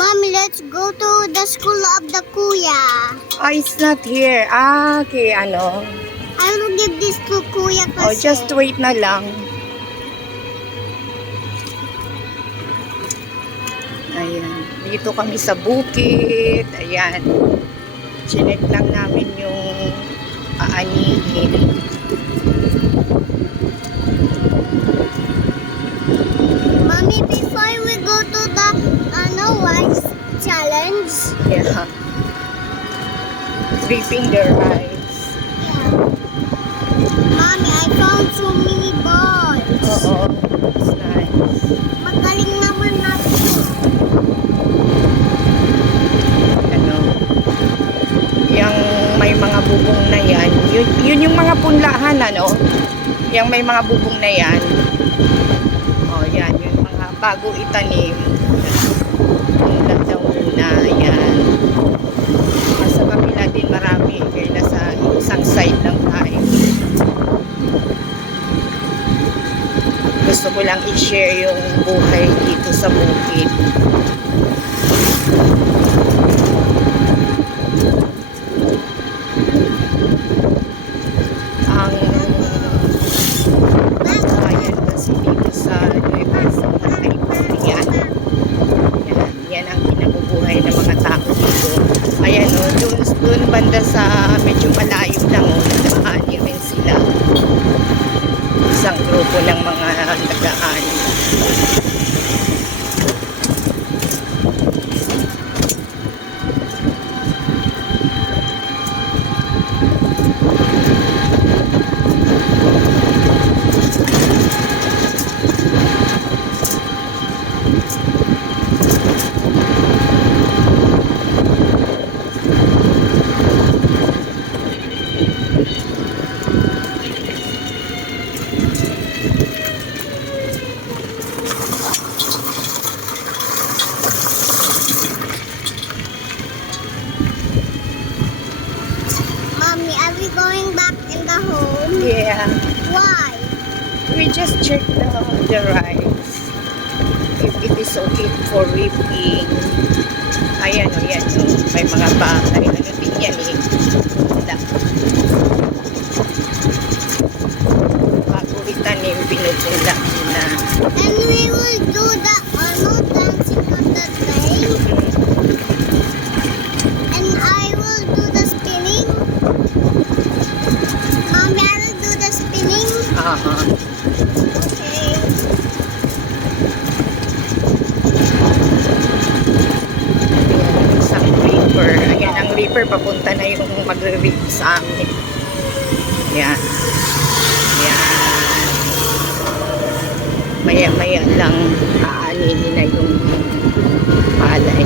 Mommy, let's go to the school of the Kuya. Ah, it's not here. Ah, okay, ano. I will give this to Kuya Oh, kasi. just wait na lang. Ayan. Dito kami sa bukid. Ayan. Chinek lang namin yung aanihin. Mommy, before we go to the rice challenge. Yeah. Three finger rice. Yeah. Mommy, I found so many balls. Oo. It's nice. Magaling naman natin. Ano. Yung may mga bubong na yan. Yun yung mga punlahan, ano. Yung may mga bubong na yan. Oh, yan. Yung mga bago itanim. Punla daw muna. Yan. Sa kabila din marami. Kaya nasa isang side lang tayo. Gusto ko lang i-share yung buhay dito sa bukid. Ang bayan kasi dito sa Nueva Ecija ay yan. Yan ang kinabubuhay ng mga tao dito. Ayan o, dun banda sa medyo malayo lang o, nagdaan rin sila. Isang grupo ng mga nagdaan. Mommy, are we going back in the home? Yeah. Why? We just check the rice. If it is okay for reaping. Ayan o, yan o. May mga bakay. Ano din yan eh. Wala. Bago itanim, pinupula na. And we will do the dancing on the train. And I will do the spinning. Mommy, I will do the spinning. Okay. Ayan, isang reaper. Ayan, ang reaper, papunta na yung magre-reap sa amin. Ayan. Ayan. Maya-maya lang aaninin na yung palay.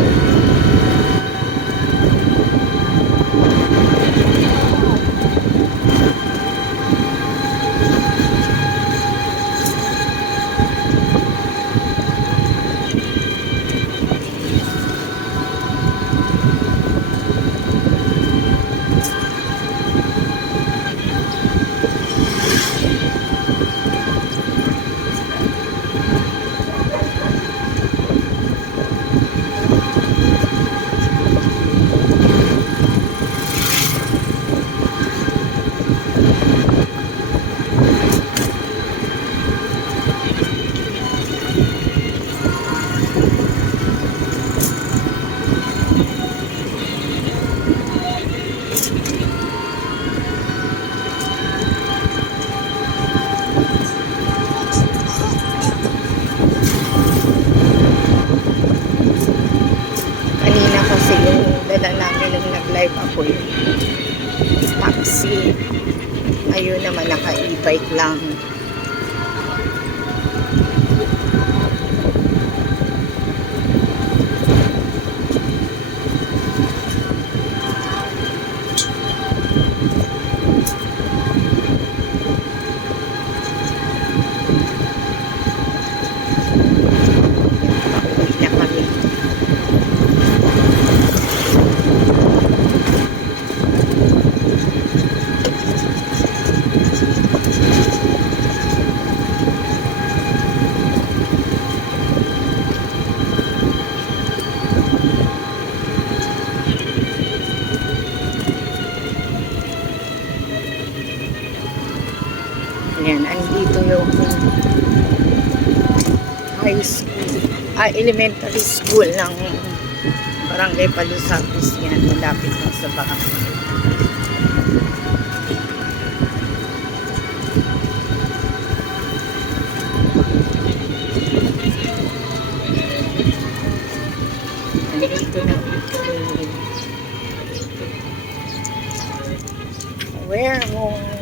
Kanina kasi yung dala namin nung nag-live ako yung taxi. Ayun naman, naka-e-bike lang. Pauwi na kami. Yan, andito yung high school, elementary school ng Barangay Palusapis. Yan, malapit lang sa bahay. Andito na ito. Where home?